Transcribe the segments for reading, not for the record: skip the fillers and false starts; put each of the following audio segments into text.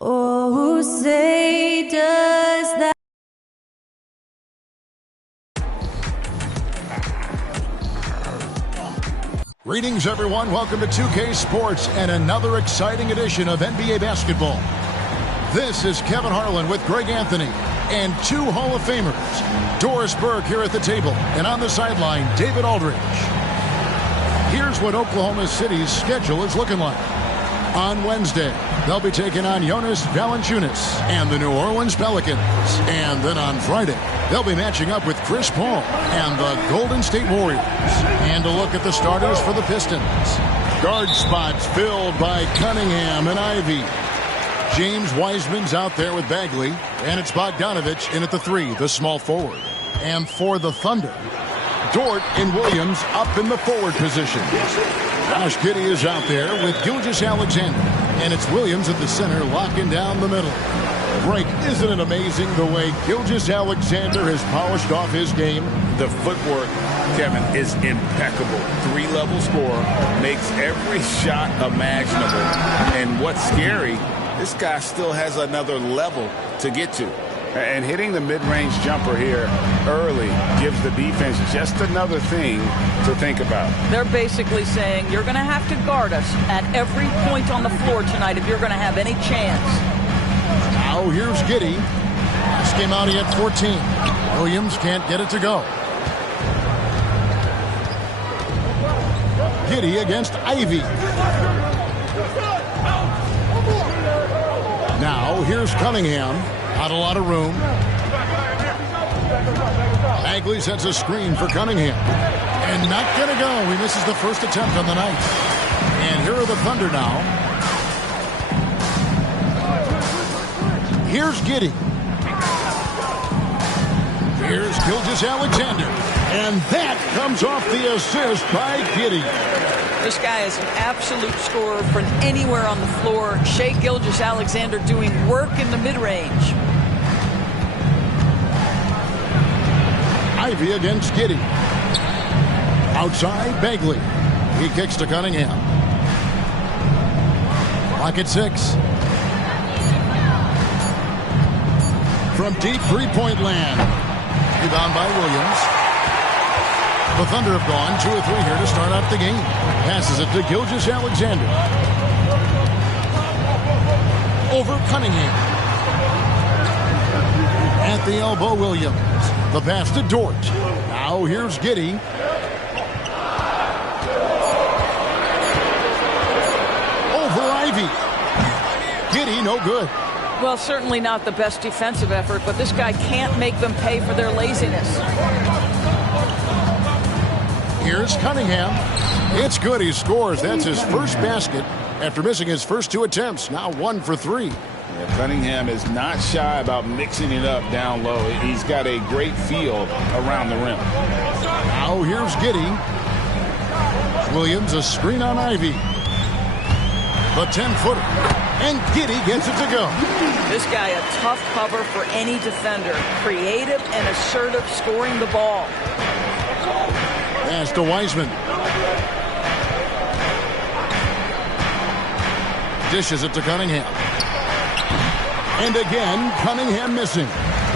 Oh, say does that. Greetings, everyone. Welcome to 2K Sports and another exciting edition of NBA basketball. This is Kevin Harlan with Greg Anthony and two Hall of Famers, Doris Burke here at the table, and on the sideline, David Aldridge. Here's what Oklahoma City's schedule is looking like. On Wednesday, they'll be taking on Jonas Valanciunas and the New Orleans Pelicans. And then on Friday, they'll be matching up with Chris Paul and the Golden State Warriors. And a look at the starters for the Pistons. Guard spots filled by Cunningham and Ivy. James Wiseman's out there with Bagley, and it's Bogdanovich in at the 3, the small forward. And for the Thunder, Dort and Williams up in the forward position. Josh Giddey is out there with Gilgeous-Alexander, and it's Williams at the center locking down the middle. Greg, isn't it amazing the way Gilgeous-Alexander has polished off his game? The footwork, Kevin, is impeccable. 3-level scorer, makes every shot imaginable. And what's scary, this guy still has another level to get to. And hitting the mid-range jumper here early gives the defense just another thing to think about. They're basically saying you're going to have to guard us at every point on the floor tonight if you're going to have any chance. Now here's Giddey. Last game out he had 14. Williams can't get it to go. Giddey against Ivy. Now here's Cunningham. Not a lot of room. Bagley sets a screen for Cunningham. And not going to go. He misses the first attempt on the night. And here are the Thunder now. Here's Giddey. Here's Gilgeous-Alexander. And that comes off the assist by Giddey. This guy is an absolute scorer from anywhere on the floor. Shai Gilgeous-Alexander doing work in the mid-range. Ivy against Giddey. Outside, Bagley. He kicks to Cunningham. Clock at 6. From deep three-point land. Rebound by Williams. The Thunder have gone 2 of 3 here to start out the game. Passes it to Gilgeous-Alexander. Over Cunningham. At the elbow, Williams. The pass to Dort. Now here's Giddey. Over Ivy. Giddey, no good. Well, certainly not the best defensive effort, but this guy can't make them pay for their laziness. Here's Cunningham. It's good. He scores. That's his first basket after missing his first 2 attempts. Now 1 for 3. Yeah, Cunningham is not shy about mixing it up down low. He's got a great feel around the rim. Now here's Giddey. Williams a screen on Ivy. The 10-footer. And Giddey gets it to go. This guy a tough cover for any defender. Creative and assertive scoring the ball. Pass to Wiseman. Dishes it to Cunningham. And again, Cunningham missing.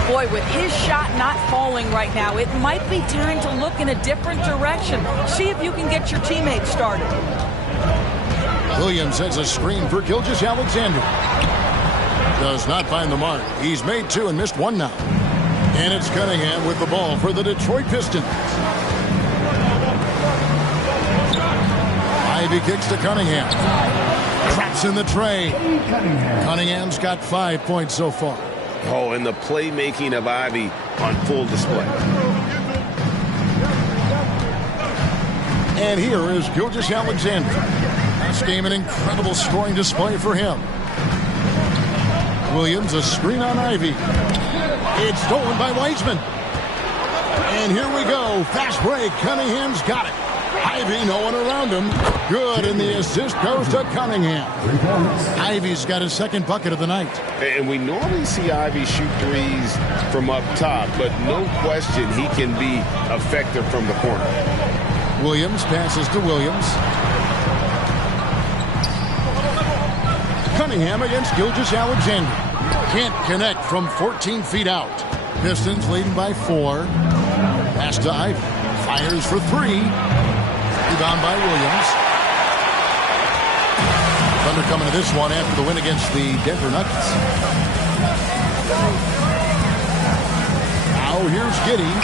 Boy, with his shot not falling right now, it might be time to look in a different direction. See if you can get your teammates started. Williams sets a screen for Gilgeous-Alexander. Does not find the mark. He's made 2 and missed 1 now. And it's Cunningham with the ball for the Detroit Pistons. Ivy kicks to Cunningham. Traps in the tray. Cunningham's got 5 points so far. Oh, and the playmaking of Ivy on full display. And here is Gilgeous-Alexander. This game an incredible scoring display for him. Williams a screen on Ivy. It's stolen by Wiseman. And here we go. Fast break. Cunningham's got it. Ivy, no one around him. Good, and the assist goes to Cunningham. Ivy's got his second bucket of the night. And we normally see Ivy shoot threes from up top, but no question he can be effective from the corner. Williams passes to Williams. Cunningham against Gilgeous-Alexander. Can't connect from 14 feet out. Pistons leading by 4. Pass to Ivey. Fires for 3. Rebound by Williams. Thunder coming to this one after the win against the Denver Nuggets. Now here's Giddey.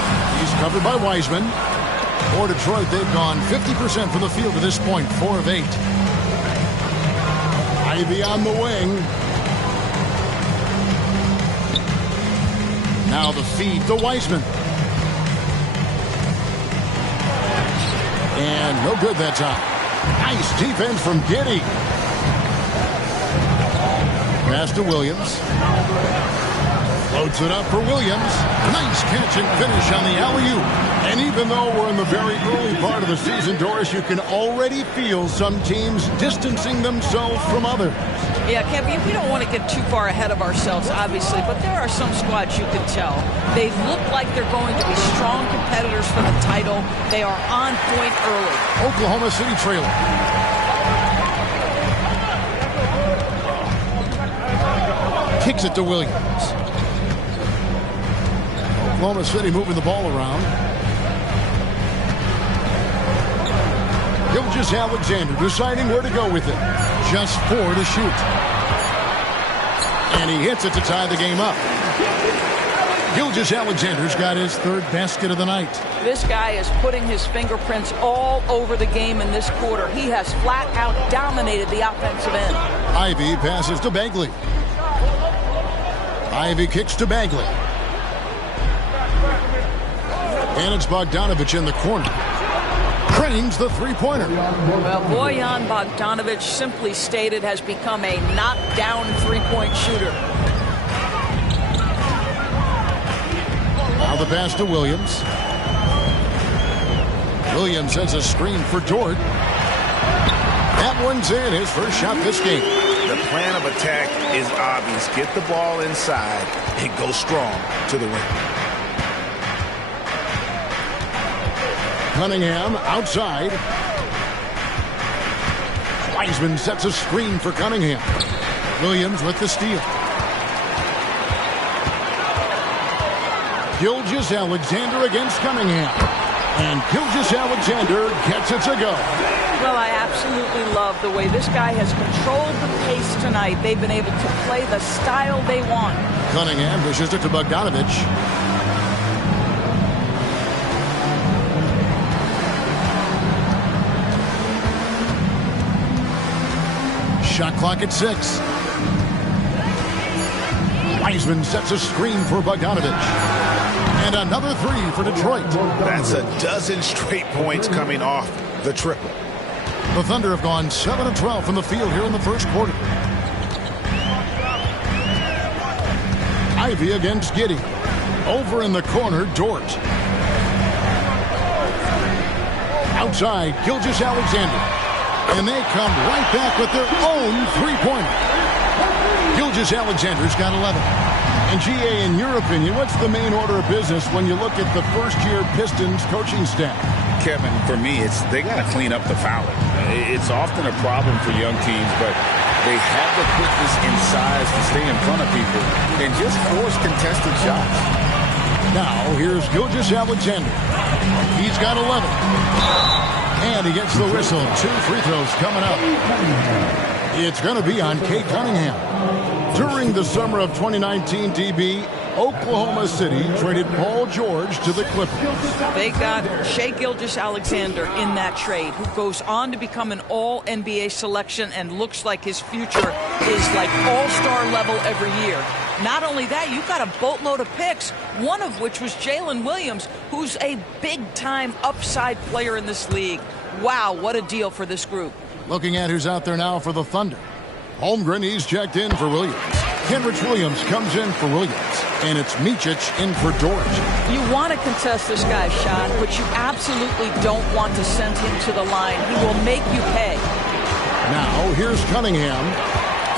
He's covered by Wiseman. For Detroit, they've gone 50% from the field to this point, 4 of 8. Ivey on the wing. Now the feed to Wiseman. And no good that time. Nice defense from Giddey. Pass to Williams. Loads it up for Williams. Nice catch and finish on the alley-oop. And even though we're in the very early part of the season, Doris, you can already feel some teams distancing themselves from others. Yeah, Kevin, we don't want to get too far ahead of ourselves, obviously, but there are some squads you can tell. They look like they're going to be strong competitors for the title. They are on point early. Oklahoma City trailer. Kicks it to Williams. Oklahoma City moving the ball around. Gilgeous-Alexander deciding where to go with it. Just 4 to shoot. And he hits it to tie the game up. Gilgeous-Alexander's got his 3rd basket of the night. This guy is putting his fingerprints all over the game in this quarter. He has flat out dominated the offensive end. Ivey passes to Bagley. Ivey kicks to Bagley. And it's Bogdanovich in the corner. Cranes the three-pointer. Well, Bojan Bogdanovich, simply stated, has become a knockdown three-point shooter. Now the pass to Williams. Williams sends a screen for Dort. That one's in. His first shot this game. The plan of attack is obvious. Get the ball inside and go strong to the rim. Cunningham outside. Wiseman sets a screen for Cunningham. Williams with the steal. Gilgeous-Alexander against Cunningham. And Gilgeous-Alexander gets it to go. Well, I absolutely love the way this guy has controlled the pace tonight. They've been able to play the style they want. Cunningham dishes it to Bogdanovich. Shot clock at 6. Wiseman sets a screen for Bogdanovich. And another 3 for Detroit. That's a dozen straight points coming off the triple. The Thunder have gone 7 of 12 from the field here in the first quarter. Ivey against Giddey. Over in the corner, Dort. Outside, Gilgeous-Alexander. And they come right back with their own three-pointer. Gilgeous-Alexander's got 11. And GA, in your opinion, what's the main order of business when you look at the first-year Pistons coaching staff? Kevin, for me, they got to clean up the fouling. It's often a problem for young teams, but they have the quickness and size to stay in front of people and just force contested shots. Now, here's Gilgeous-Alexander. He's got 11. And he gets the whistle. 2 free throws coming up. It's going to be on Kate Cunningham. During the summer of 2019, DB, Oklahoma City traded Paul George to the Clippers. They got Shai Gilgeous-Alexander in that trade, who goes on to become an all-NBA selection and looks like his future is like all-star level every year. Not only that, you've got a boatload of picks, one of which was Jalen Williams, who's a big-time upside player in this league. Wow, what a deal for this group. Looking at who's out there now for the Thunder. Holmgren, he's checked in for Williams. Kenrich Williams comes in for Williams. And it's Micic in for Dort. You want to contest this guy's shot, but you absolutely don't want to send him to the line. He will make you pay. Now, here's Cunningham.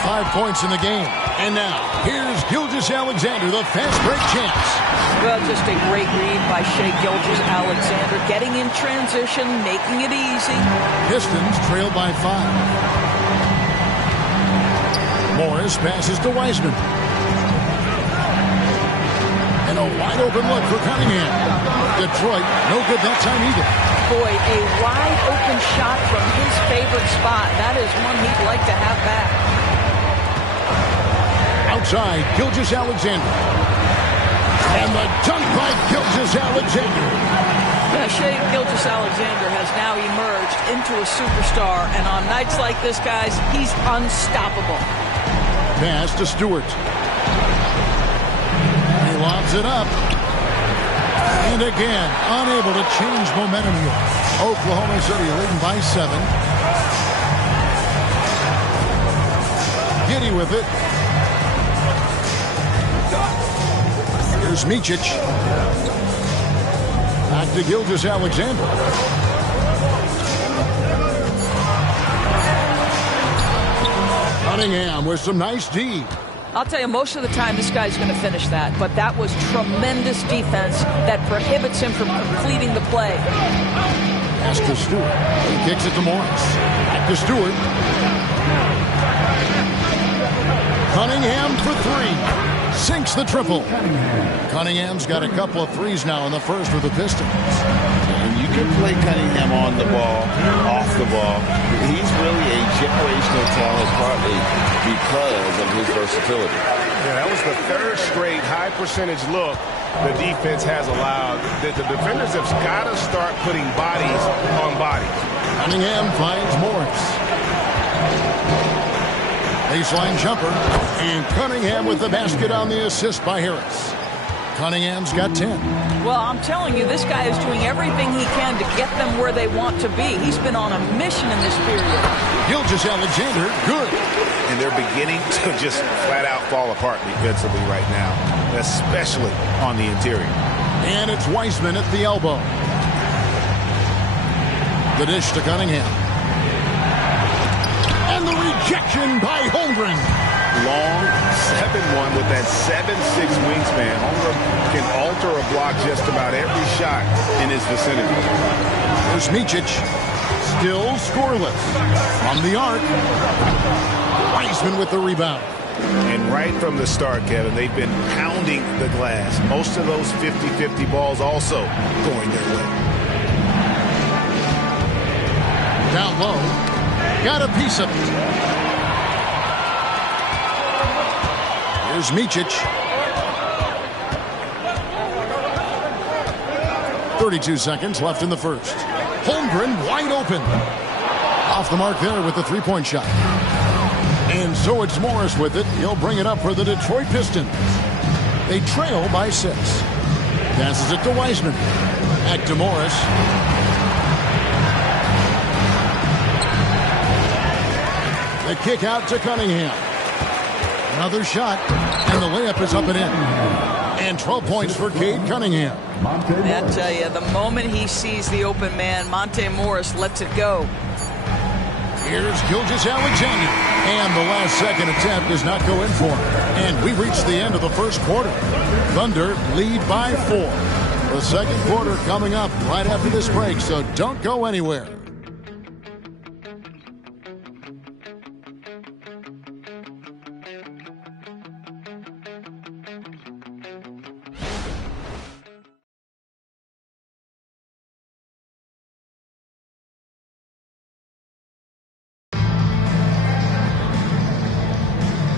5 points in the game. And now, here's Gilgeous-Alexander, the fast break chance. Well, just a great read by Shai Gilgeous-Alexander. Getting in transition, making it easy. Pistons trail by 5. Morris passes to Wiseman. And a wide open look for Cunningham. Detroit, no good that time either. Boy, a wide open shot from his favorite spot. That is one he'd like to have back. Outside, Gilgeous-Alexander. And the dunk by Gilgeous-Alexander. Shea Gilgeous-Alexander has now emerged into a superstar, and on nights like this, guys, he's unstoppable. Pass to Stewart. He lobs it up. And again, unable to change momentum here. Oklahoma City leading by 7. Giddy with it. Here's Micic. Back to Gilgeous-Alexander. Cunningham with some nice D. I'll tell you, most of the time this guy's going to finish that, but that was tremendous defense that prohibits him from completing the play. Pass to Stewart. He kicks it to Morris. Back to Stewart. Cunningham for 3. Sinks the triple. Cunningham's got a couple of threes now in the first for the Pistons. And you can play Cunningham on the ball, off the ball. He's really a generational talent, partly because of his versatility. Yeah, that was the third straight high percentage look the defense has allowed. The defenders have got to start putting bodies on bodies. Cunningham finds Morris. Baseline jumper. And Cunningham with the basket on the assist by Harris. Cunningham's got 10. Well, I'm telling you, this guy is doing everything he can to get them where they want to be. He's been on a mission in this period. Gilgeous-Alexander, good. And they're beginning to just flat out fall apart defensively right now, especially on the interior. And it's Wiseman at the elbow. The dish to Cunningham. And the rejection by Holmgren. Long 7-1 with that 7'6" wingspan. Holmgren can alter a block just about every shot in his vicinity. There's Micic. Still scoreless. From the arc. Wiseman with the rebound. And right from the start, Kevin, they've been pounding the glass. Most of those 50-50 balls also going their way. Down low. Got a piece of it. Here's Micic. 32 seconds left in the first. Holmgren wide open. Off the mark there with the three-point shot. And so it's Morris with it. He'll bring it up for the Detroit Pistons. They trail by 6. Passes it to Wiseman. Back to Morris. The kick out to Cunningham. Another shot, and the layup is up and in. And 12 points for Cade Cunningham. I tell you, the moment he sees the open man, Monte Morris lets it go. Here's Gilgeous-Alexander. And the last second attempt does not go in for him. And we reach the end of the first quarter. Thunder lead by 4. The second quarter coming up right after this break, so don't go anywhere.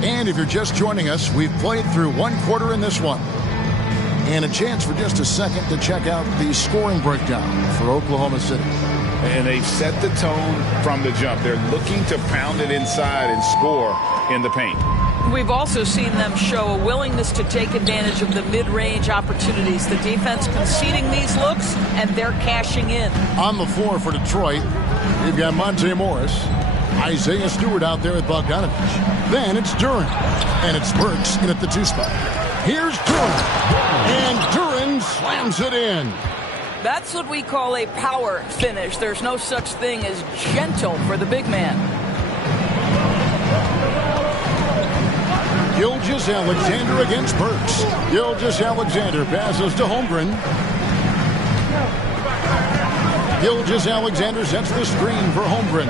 And if you're just joining us, we've played through one quarter in this one. And a chance for just a second to check out the scoring breakdown for Oklahoma City. And they've set the tone from the jump. They're looking to pound it inside and score in the paint. We've also seen them show a willingness to take advantage of the mid-range opportunities. The defense conceding these looks, and they're cashing in. On the floor for Detroit, we've got Monte Morris, Isaiah Stewart out there with Bogdanovich. Then it's Duren, and it's Burks in at the 2 spot. Here's Duren, and Duren slams it in. That's what we call a power finish. There's no such thing as gentle for the big man. Gilgeous-Alexander against Burks. Gilgeous-Alexander passes to Holmgren. Gilgeous-Alexander sets the screen for Holmgren.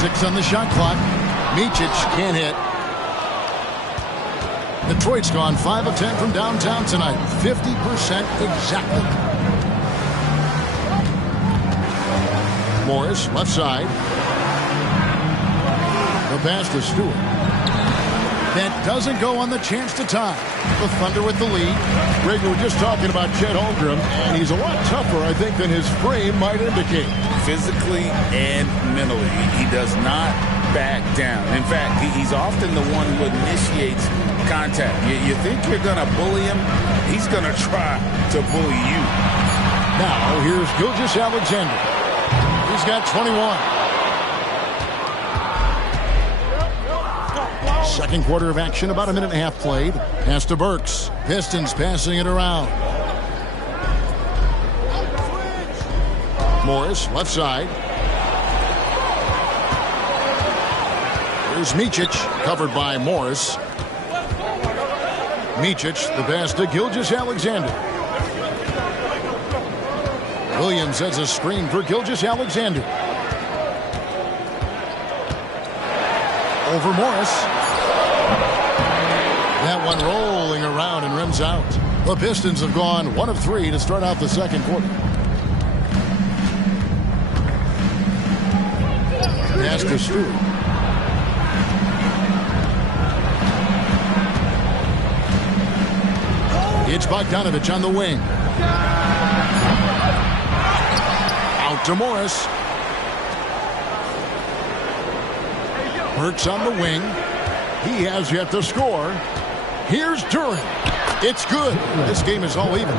6 on the shot clock. Micic can't hit. Detroit's gone 5 of 10 from downtown tonight. 50% exactly. Morris, left side. The pass to Stewart. That doesn't go on the chance to tie. The Thunder with the lead. Greg, we were just talking about Chet Holmgren, and he's a lot tougher, I think, than his frame might indicate. Physically and mentally, he does not back down. In fact, he's often the one who initiates contact. You think you're going to bully him? He's going to try to bully you. Now, here's Gilgeous-Alexander. He's got 21. Second quarter of action, about a minute and a half played. Pass to Burks. Pistons passing it around. Morris, left side. Here's Micic, covered by Morris. Micic, the pass to Gilgeous-Alexander. Williams has a screen for Gilgeous-Alexander. Over Morris. That one rolling around and rims out. The Pistons have gone 1 of 3 to start out the second quarter. Pass to Stewart. It's Bogdanovich on the wing. Out to Morris. Burks on the wing. He has yet to score. Here's Duran. It's good. This game is all even.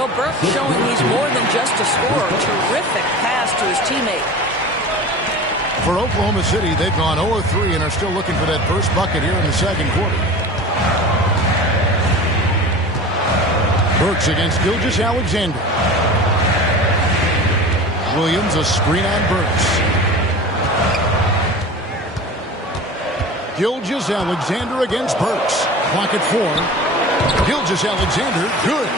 Well, Burke showing he's more than just a scorer. Terrific pass to his teammate. For Oklahoma City, they've gone 0 of 3 and are still looking for that first bucket here in the second quarter. Burks against Gilgeous-Alexander. Williams, a screen on Burks. Gilgeous-Alexander against Burks. Clock at 4. Gilgeous-Alexander, good.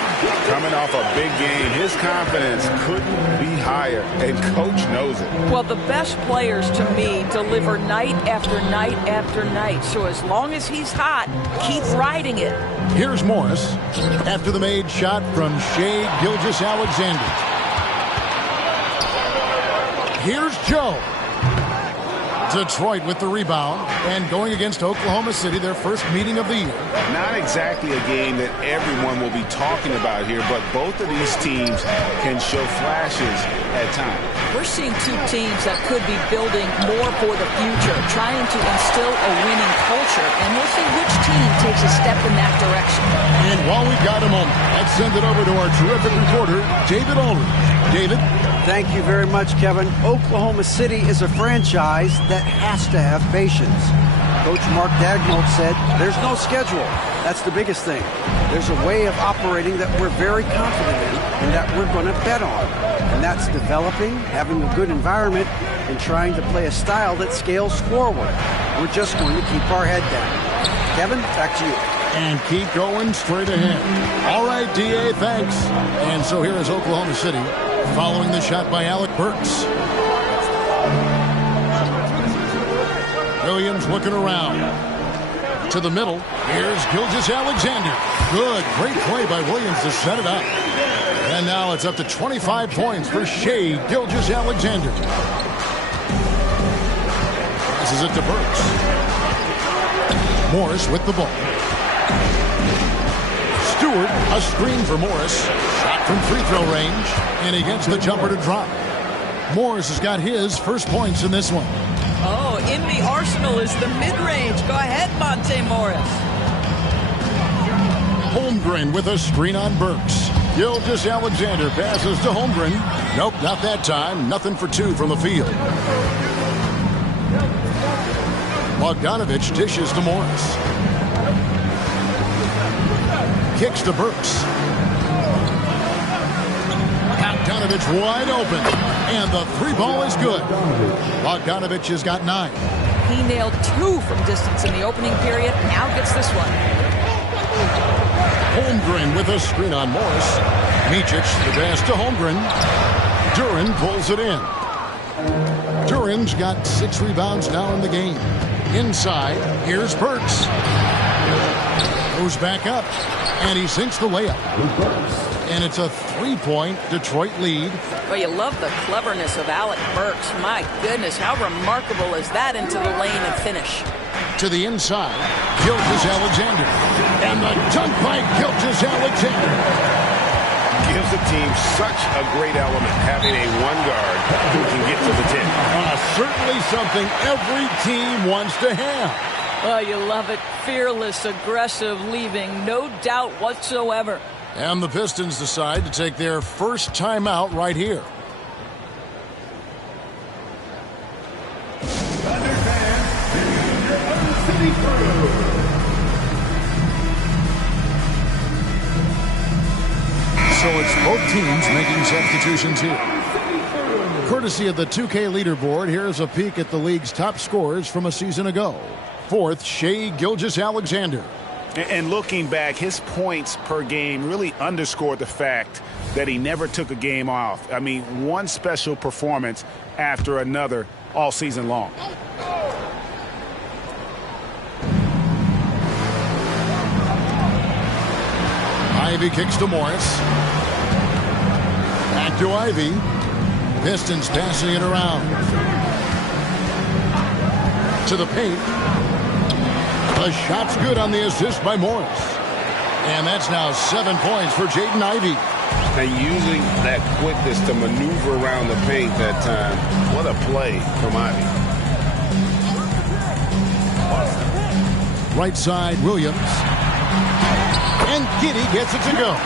Coming off a big game, his confidence couldn't be higher, and coach knows it. Well, the best players, to me, deliver night after night after night. So as long as he's hot, keep riding it. Here's Morris after the made shot from Shai Gilgeous-Alexander. Here's Joe. Detroit with the rebound and going against Oklahoma City, their first meeting of the year. Not exactly a game that everyone will be talking about here, but both of these teams can show flashes at times. We're seeing two teams that could be building more for the future, trying to instill a winning culture, and we'll see which team takes a step in that direction. And while we've got a moment, let's send it over to our terrific reporter, David Aldridge. David? Thank you very much, Kevin. Oklahoma City is a franchise that has to have patience. Coach Mark Daigneault said there's no schedule. That's the biggest thing. There's a way of operating that we're very confident in and that we're going to bet on. And that's developing, having a good environment, and trying to play a style that scales forward. We're just going to keep our head down. Kevin, back to you. And keep going straight ahead. All right, D.A., thanks. And so here is Oklahoma City following the shot by Alec Burks. Williams looking around. To the middle. Here's Gilgeous-Alexander. Good. Great play by Williams to set it up. And now it's up to 25 points for Shai Gilgeous-Alexander. Passes it to Burks. Morris with the ball. Stewart, a screen for Morris. Shot from free throw range. And he gets the jumper to drop. Morris has got his first points in this one. Oh, in the arsenal is the mid-range. Go ahead, Monte Morris. Holmgren with a screen on Burks. Gilgeous-Alexander passes to Holmgren. Nope, not that time. Nothing for 2 from the field. Bogdanovich dishes to Morris. Kicks to Burks. Bogdanovich wide open. And the 3 ball is good. Bogdanovich has got 9. He nailed 2 from distance in the opening period. Now gets this one. Holmgren with a screen on Morris. Micic, the pass to Holmgren. Duran pulls it in. Duran's got 6 rebounds now in the game. Inside, here's Burks. Goes back up, and he sinks the layup. And it's a 3-point Detroit lead. Well, you love the cleverness of Alec Burks. My goodness, how remarkable is that into the lane and finish. To the inside, Gilgeous-Alexander. And the dunk by Gilgeous-Alexander. Gives the team such a great element, having a one guard who can get to the 10. Certainly something every team wants to have. Oh, you love it. Fearless, aggressive, leaving no doubt whatsoever. And the Pistons decide to take their first timeout right here. So it's both teams making substitutions here. Courtesy of the 2K leaderboard, here's a peek at the league's top scorers from a season ago. Fourth, Shai Gilgeous-Alexander. And looking back, his points per game really underscored the fact that he never took a game off. I mean, one special performance after another all season long. Ivy kicks to Morris. Back to Ivy. Pistons passing it around. To the paint. The shot's good on the assist by Morris. And that's now 7 points for Jaden Ivey. And using that quickness to maneuver around the paint that time. What a play from Ivy. Right side, Williams. And Giddey gets it to go.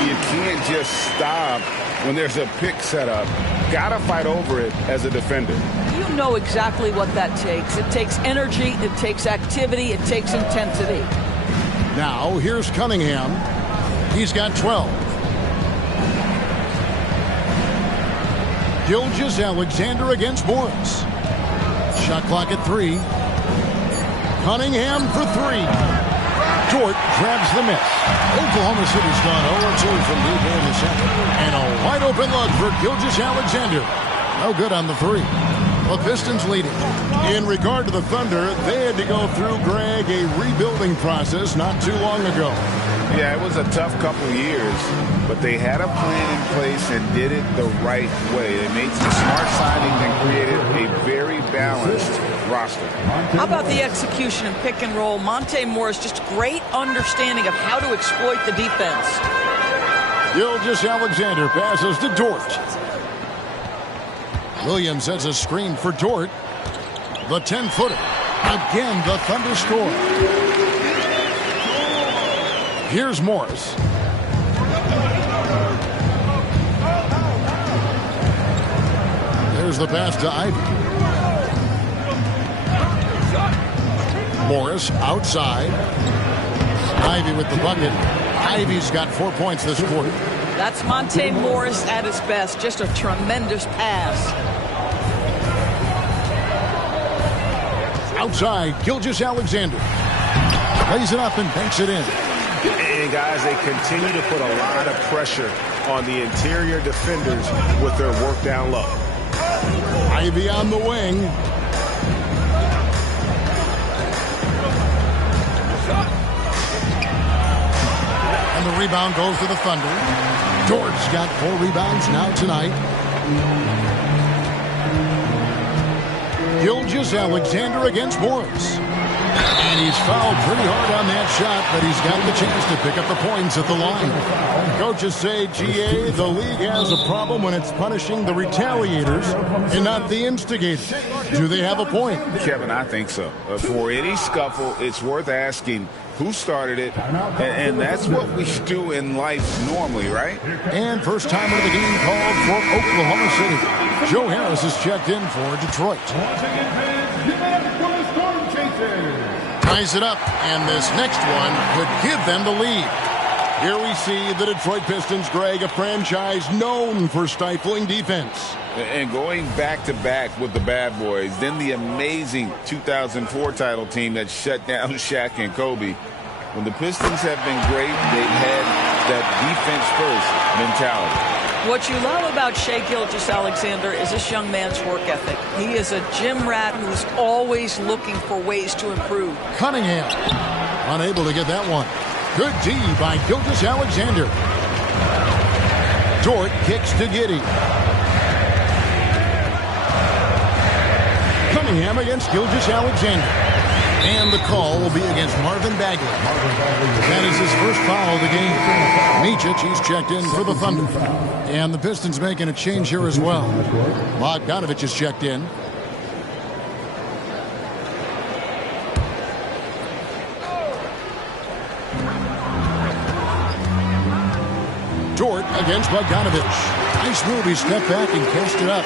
You can't just stop when there's a pick set up. Gotta fight over it as a defender. You know exactly what that takes. It takes energy, it takes activity, it takes intensity. Now, here's Cunningham. He's got 12. Gilgeous-Alexander against Morris. Shot clock at 3. Cunningham for 3. Dort grabs the miss. Oklahoma City's gone 0-2 from deep in the second. And a wide open look for Gilgeous-Alexander. No good on the 3. The Pistons leading. In regard to the Thunder, they had to go through, Greg, a rebuilding process not too long ago. Yeah, it was a tough couple years, but they had a plan in place and did it the right way. They made some smart signings and created a very balanced roster. How about the execution and pick and roll? Monte Morris, just great understanding of how to exploit the defense. Gilgeous-Alexander passes to Dort. Williams sets a screen for Dort. The 10-footer. Again, the Thunder score. Here's Morris. There's the pass to Ivy. Morris outside. Ivy with the bucket. Ivy's got 4 points this quarter. That's Monte Morris at his best. Just a tremendous pass. Outside, Gilgeous-Alexander. Lays it up and banks it in. And guys, they continue to put a lot of pressure on the interior defenders with their work down low. Ivy on the wing. And the rebound goes to the Thunder. Dort's got 4 rebounds now tonight. Gilgeous-Alexander against Morris. And he's fouled pretty hard on that shot, but he's got the chance to pick up the points at the line. Coaches say, GA, the league has a problem when it's punishing the retaliators and not the instigators. Do they have a point? Kevin, I think so. For any scuffle, it's worth asking who started it, and that's what we do in life normally, right? And first time of the game called for Oklahoma City. Joe Harris is checked in for Detroit. Ties it up, and this next one could give them the lead. Here we see the Detroit Pistons, Greg, a franchise known for stifling defense. And going back-to-back with the bad boys, then the amazing 2004 title team that shut down Shaq and Kobe. When the Pistons have been great, they've had that defense-first mentality. What you love about Shai Gilgeous-Alexander is this young man's work ethic. He is a gym rat who's always looking for ways to improve. Cunningham unable to get that one. Good D by Gilgeous-Alexander. Dort kicks to Giddey. Cunningham against Gilgeous-Alexander. And the call will be against Marvin Bagley. That is his first foul of the game. Micic, he's checked in for the Thunder. And the Pistons making a change here as well. Bogdanovich is checked in. Dort against Bogdanovich. Nice move. He stepped back and cast it up.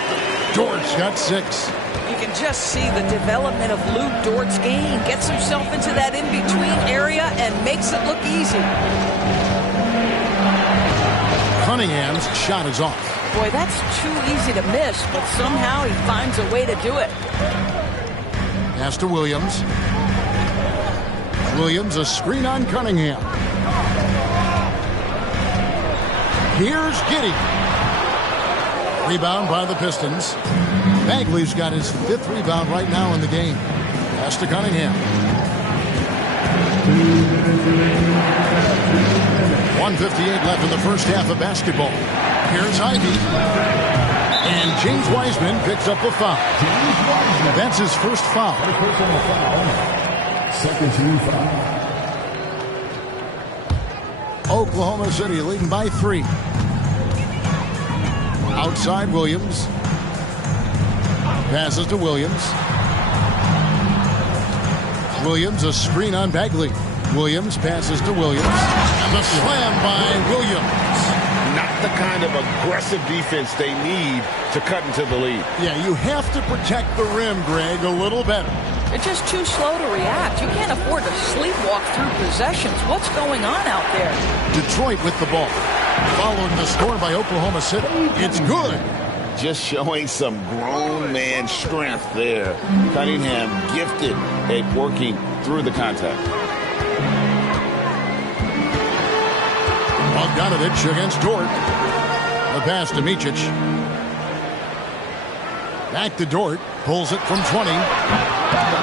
Dort's got 6. You can just see the development of Luke Dort's game. Gets himself into that in-between area and makes it look easy. Cunningham's shot is off. Boy, that's too easy to miss, but somehow he finds a way to do it. Pass to Williams. Williams, a screen on Cunningham. Here's Giddey. Rebound by the Pistons. Bagley's got his 5th rebound right now in the game. Pass to Cunningham. 1:58 left in the first half of basketball. Here's Ivey. And James Wiseman picks up the foul. That's his first foul. Second team foul. Oklahoma City leading by 3. Outside Williams. Passes to Williams. Williams, a screen on Bagley. Williams passes to Williams. And the slam by Williams. Not the kind of aggressive defense they need to cut into the lead. Yeah, you have to protect the rim, Greg, a little better. They're just too slow to react. You can't afford to sleepwalk through possessions. What's going on out there? Detroit with the ball. Following the score by Oklahoma City. It's good. Just showing some grown man strength there. Cunningham gifted at working through the contact. Bogdanovich against Dort. The pass to Micic. Back to Dort. Pulls it from 20.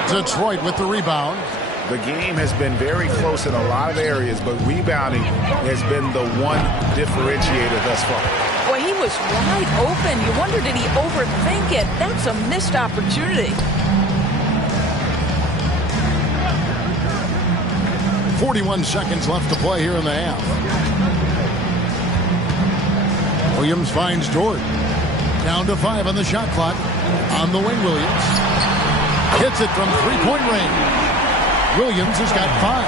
Detroit with the rebound. The game has been very close in a lot of areas, but rebounding has been the one differentiator thus far. Boy, he was wide open. You wonder, did he overthink it? That's a missed opportunity. 41 seconds left to play here in the half. Williams finds Dort. Down to 5 on the shot clock. On the wing, Williams. Hits it from three-point range. Williams has got 5.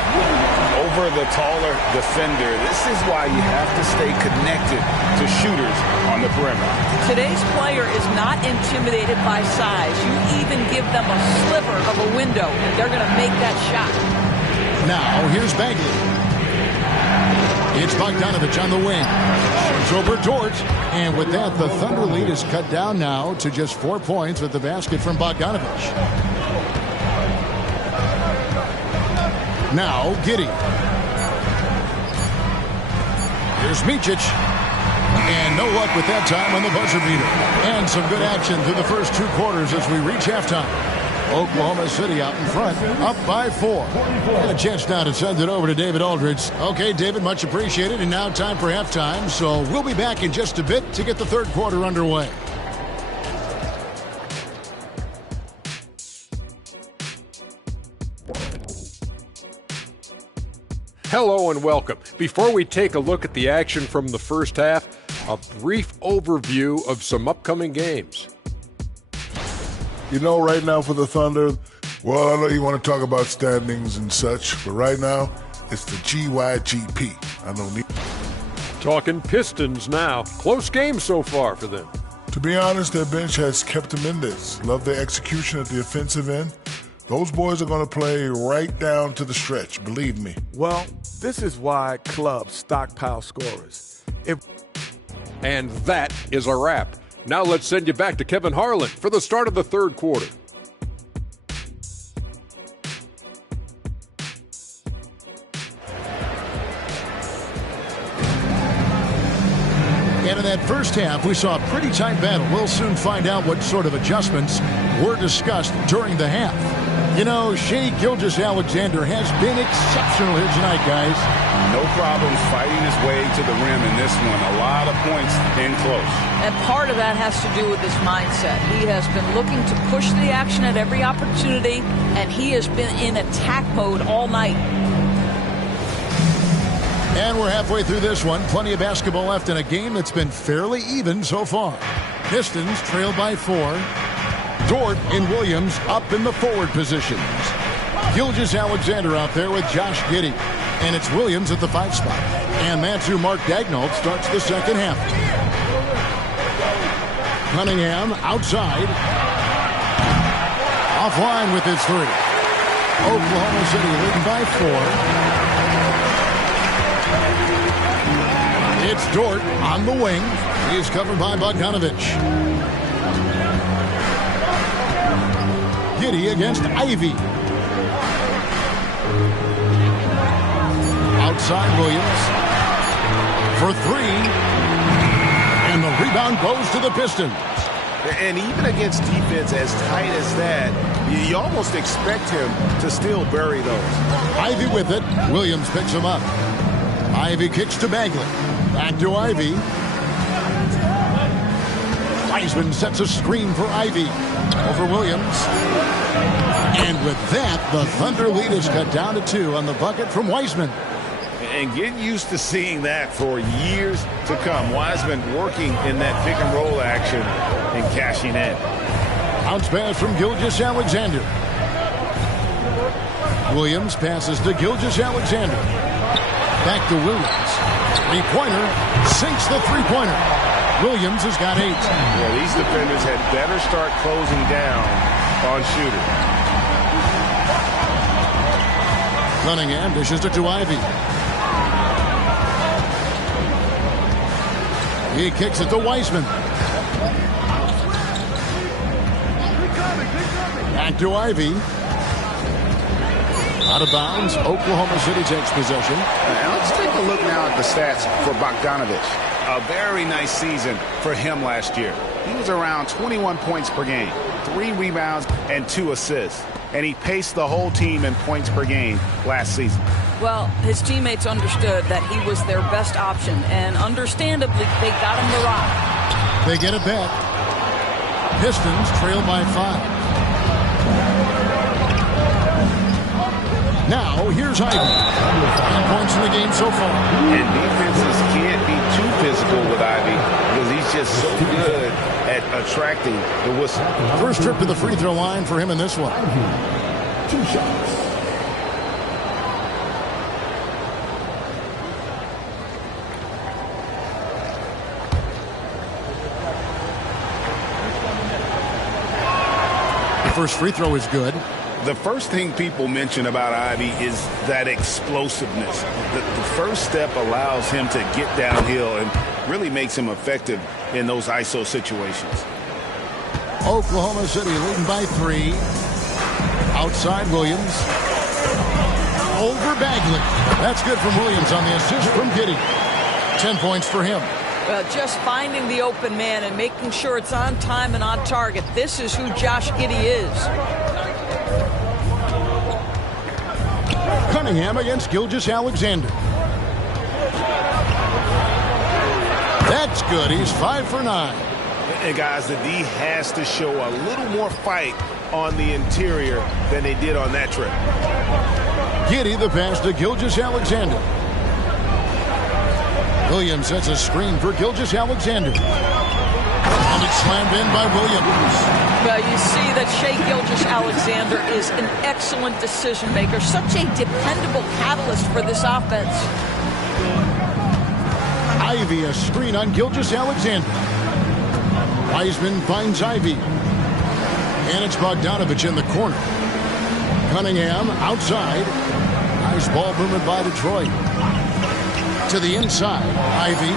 Over the taller defender, this is why you have to stay connected to shooters on the perimeter. Today's player is not intimidated by size. You even give them a sliver of a window, and they're going to make that shot. Now, here's Bagley. It's Bogdanovich on the wing. It's over Dort. And with that, the Thunder lead is cut down now to just 4 points with the basket from Bogdanovich. Now, Giddey. Here's Micic. And no luck with that time on the buzzer beater. And some good action through the first 2 quarters as we reach halftime. Oklahoma City out in front, up by 4. And a chance now to send it over to David Aldridge. Okay, David, much appreciated. And now time for halftime. So we'll be back in just a bit to get the third quarter underway. Hello and welcome. Before we take a look at the action from the first half, a brief overview of some upcoming games. You know, right now for the Thunder, well, I know you want to talk about standings and such, but right now, it's the GYGP. I don't need... Talking Pistons now. Close game so far for them. To be honest, their bench has kept them in this. Love their execution at the offensive end. Those boys are going to play right down to the stretch, believe me. Well, this is why clubs stockpile scorers. And that is a wrap. Now let's send you back to Kevin Harlan for the start of the third quarter. And in that first half, we saw a pretty tight battle. We'll soon find out what sort of adjustments were discussed during the half. You know, Shai Gilgeous-Alexander has been exceptional here tonight, guys. No problems fighting his way to the rim in this one. A lot of points in close. And part of that has to do with his mindset. He has been looking to push the action at every opportunity, and he has been in attack mode all night. And we're halfway through this one. Plenty of basketball left in a game that's been fairly even so far. Pistons trail by 4. Dort and Williams up in the forward positions. Gilgeous-Alexander out there with Josh Giddey. And it's Williams at the 5 spot. And that's who Mark Daigneault starts the second half. Cunningham outside. Offline with his 3. Oklahoma City leading by 4. It's Dort on the wing. He's covered by Bogdanovich. Giddey against Ivy. Outside Williams for 3. And the rebound goes to the Pistons. And even against defense as tight as that, you almost expect him to still bury those. Ivy with it. Williams picks him up. Ivy kicks to Bagley. Back to Ivy. Wiseman sets a screen for Ivy over Williams. And with that, the Thunder lead is cut down to 2 on the bucket from Wiseman. And get used to seeing that for years to come. Wiseman working in that pick and roll action and cashing in. Bounce pass from Gilgeous-Alexander. Williams passes to Gilgeous-Alexander. Back to Williams. Three-pointer. Sinks the three-pointer. Williams has got 8. Yeah, these defenders had better start closing down on shooting. Cunningham dishes it to Ivy. He kicks it to Wiseman. Back to Ivy. Out of bounds. Oklahoma City takes possession. And let's take a look now at the stats for Bogdanovich. A very nice season for him last year. He was around 21 points per game, 3 rebounds, and 2 assists. And he paced the whole team in points per game last season. Well, his teammates understood that he was their best option, and understandably, they got him the rock. They get it back. Pistons trail by 5. Now, here's Ivy. 10 points in the game so far. And defenses can't be too physical with Ivy because he's just so good at attracting the whistle. First trip to the free throw line for him in this one. 2 shots. The first free throw is good. The first thing people mention about Ivy is that explosiveness. The first step allows him to get downhill and really makes him effective in those ISO situations. Oklahoma City leading by 3. Outside Williams. Over Bagley. That's good from Williams on the assist from Giddey. 10 points for him. Well, just finding the open man and making sure it's on time and on target. This is who Josh Giddey is. Cunningham against Gilgeous-Alexander. That's good. He's 5 for 9. And guys, the D has to show a little more fight on the interior than they did on that trip. Giddey the pass to Gilgeous-Alexander. Williams sets a screen for Gilgeous-Alexander. And it's slammed in by Williams. Well, you see that Shai Gilgeous-Alexander is an excellent decision maker. Such a dependable catalyst for this offense. Ivy a screen on Gilgeous-Alexander. Wiseman finds Ivy. And it's Bogdanovich in the corner. Cunningham outside. Nice ball movement by Detroit. To the inside. Ivy.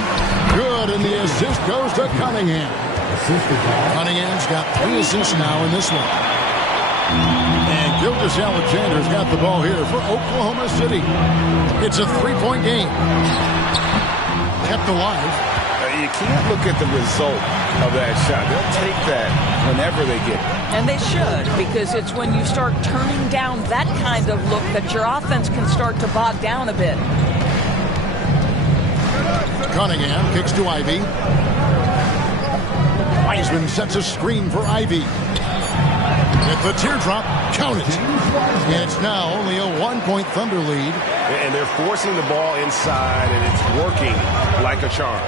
Good, and the assist goes to Cunningham. Cunningham's got 3 assists now in this one. And Gilgeous-Alexander's got the ball here for Oklahoma City. It's a 3-point game. Kept alive. You can't look at the result of that shot. They'll take that whenever they get it. And they should, because it's when you start turning down that kind of look that your offense can start to bog down a bit. Cunningham kicks to Ivy. Wiseman sets a screen for Ivy. At the teardrop, count it. And it's now only a 1-point Thunder lead. And they're forcing the ball inside, and it's working like a charm.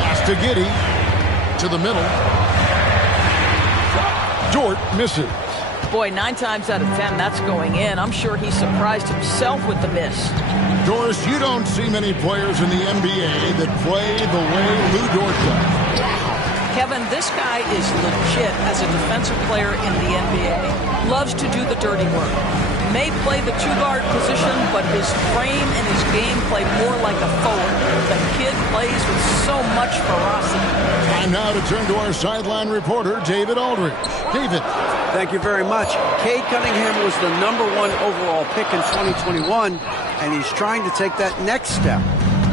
Pass to Giddey. To the middle. Dort misses. Boy, 9 times out of 10, that's going in. I'm sure he surprised himself with the miss. Doris, you don't see many players in the NBA that play the way Lou Dort does. Kevin, this guy is legit as a defensive player in the NBA. Loves to do the dirty work. May play the two-guard position, but his frame and his game play more like a forward. The kid plays with so much ferocity. Time now to turn to our sideline reporter, David Aldridge. David. Thank you very much. Cade Cunningham was the #1 overall pick in 2021, and he's trying to take that next step.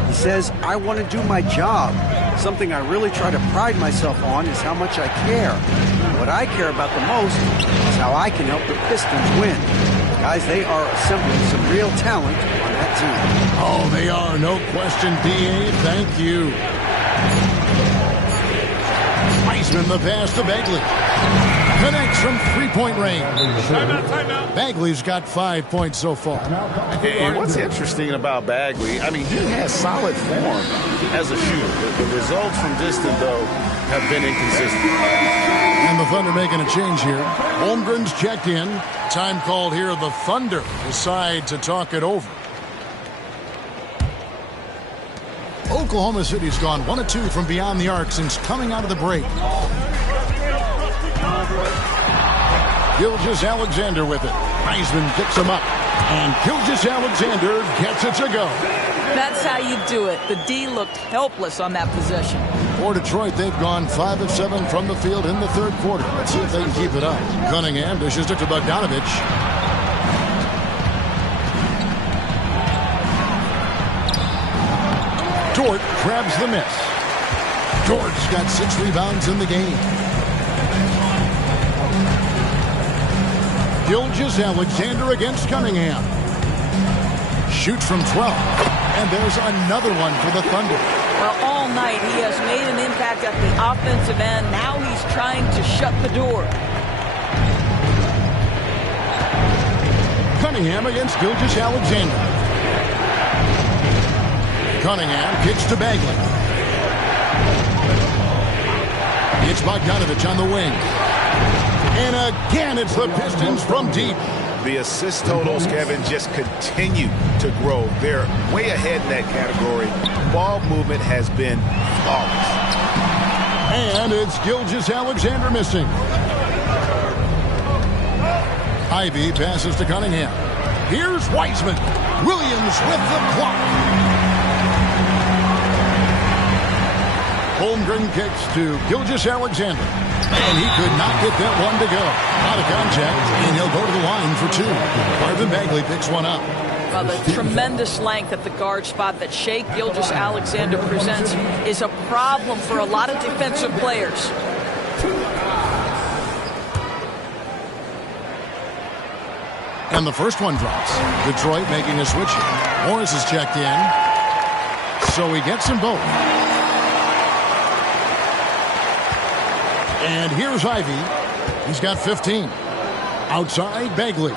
He says, I want to do my job. Something I really try to pride myself on is how much I care. What I care about the most is how I can help the Pistons win. Guys, they are assembling some real talent on that team. Oh, they are. No question, B.A. Thank you. Wiseman the pass to Bagley. Connects from three-point range. Timeout. Bagley's got 5 points so far. And what's interesting about Bagley, I mean, he has solid form as a shooter. The results from distance, though, have been inconsistent. And the Thunder making a change here. Holmgren's checked in. Time called here. The Thunder decide to talk it over. Oklahoma City's gone 1 of 2 from beyond the arc since coming out of the break. Gilgeous-Alexander with it. Wiseman picks him up. And Gilgeous-Alexander gets it to go. That's how you do it. The D looked helpless on that possession. For Detroit, they've gone 5 of 7 from the field in the third quarter. Let's see if they can keep it up. Cunningham dishes it to Bogdanovich. Dort grabs the miss. Dort's got 6 rebounds in the game. Gilgeous-Alexander against Cunningham. Shoots from 12. And there's another one for the Thunder. Well, all night he has made an impact at the offensive end. Now he's trying to shut the door. Cunningham against Gilgeous-Alexander. Cunningham kicks to Bagley. It's Bogdanovich on the wing. And again, it's the Pistons from deep. The assist totals, Kevin, just continue to grow. They're way ahead in that category. Ball movement has been flawless. And it's Gilgeous-Alexander missing. Ivy passes to Cunningham. Here's Wiseman. Williams with the block. Holmgren kicks to Gilgeous-Alexander. And he could not get that one to go. Out of contact, and he'll go to the line for 2. Marvin Bagley picks one up. Well, the tremendous length at the guard spot that Shai Gilgeous-Alexander presents is a problem for a lot of defensive players. And the first one drops. Detroit making a switch. Morris is checked in. So he gets them both. And here's Ivy. He's got 15. Outside, Bagley.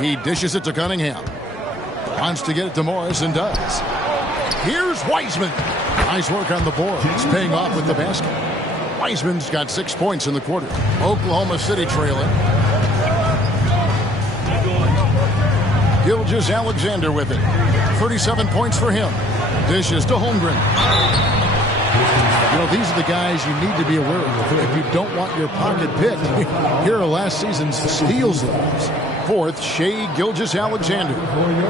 He dishes it to Cunningham. Wants to get it to Morris and does. Here's Wiseman. Nice work on the board. It's paying off with the basket. Wiseman's got 6 points in the quarter. Oklahoma City trailing. Gilgeous-Alexander with it. 37 points for him. Dishes to Holmgren. You know, these are the guys you need to be aware of if you don't want your pocket picked. Here are last season's steals leaders. Fourth, Shai Gilgeous-Alexander.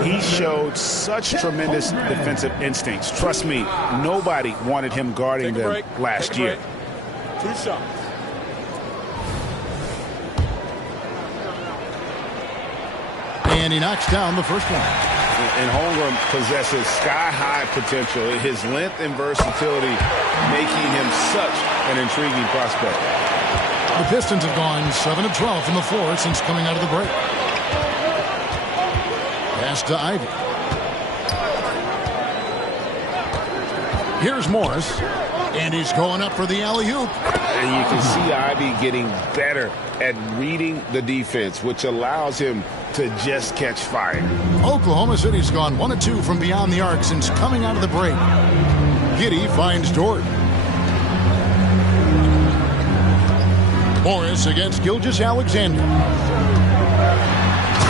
He showed such tremendous defensive instincts. Trust me, nobody wanted him guarding them last year. 2 shots. And he knocks down the first one. And Holmgren possesses sky-high potential. His length and versatility making him such an intriguing prospect. The Pistons have gone 7 of 12 from the floor since coming out of the break. pass to Ivy. Here's Morris. And he's going up for the alley-oop. And you can see Ivy getting better at reading the defense, which allows him to just catch fire. Oklahoma City's gone 1 of 2 from beyond the arc since coming out of the break. Giddey finds Dort. Morris against Gilgeous-Alexander.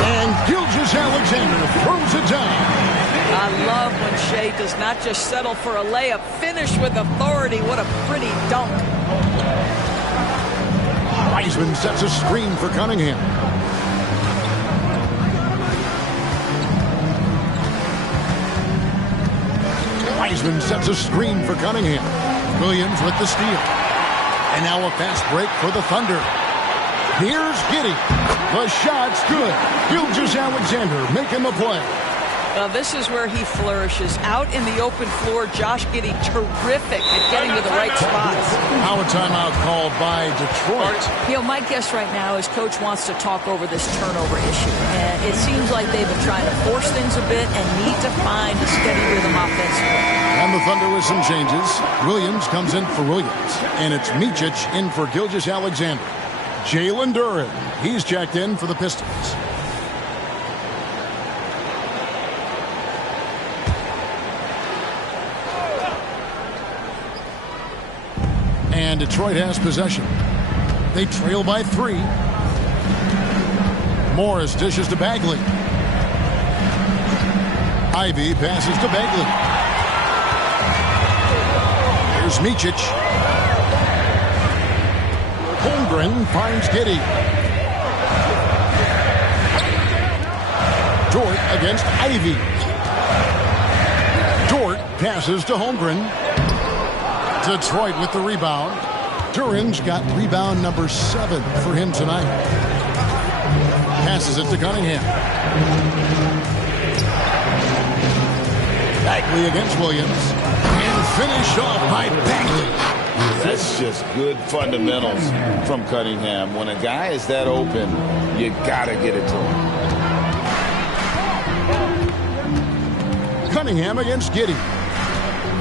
And Gilgeous-Alexander throws it down. I love when Shea does not just settle for a layup, finish with authority. What a pretty dunk. Wiseman sets a screen for Cunningham. Wiseman sets a screen for Cunningham. Williams with the steal. And now a fast break for the Thunder. Here's Giddey. The shot's good. Gilgeous-Alexander making the play. This is where he flourishes. Out in the open floor, Josh Giddey terrific at getting to the right spots. Now a timeout called by Detroit. You know, my guess right now is Coach wants to talk over this turnover issue. And it seems like they've been trying to force things a bit and need to find a steady rhythm offensively. And the Thunder with some changes. Williams comes in for Williams. And it's Micic in for Gilgeous-Alexander. Jalen Duren, he's checked in for the Pistons. And Detroit has possession. They trail by 3. Morris dishes to Bagley. Ivy passes to Bagley. Here's Micic. Holmgren finds Giddey. Dort against Ivy. Dort passes to Holmgren. Detroit with the rebound. Duren's got rebound number 7 for him tonight. Passes it to Cunningham. Bagley against Williams. And finished off by Bagley. That's just good fundamentals from Cunningham. When a guy is that open, you gotta get it to him. Cunningham against Giddey.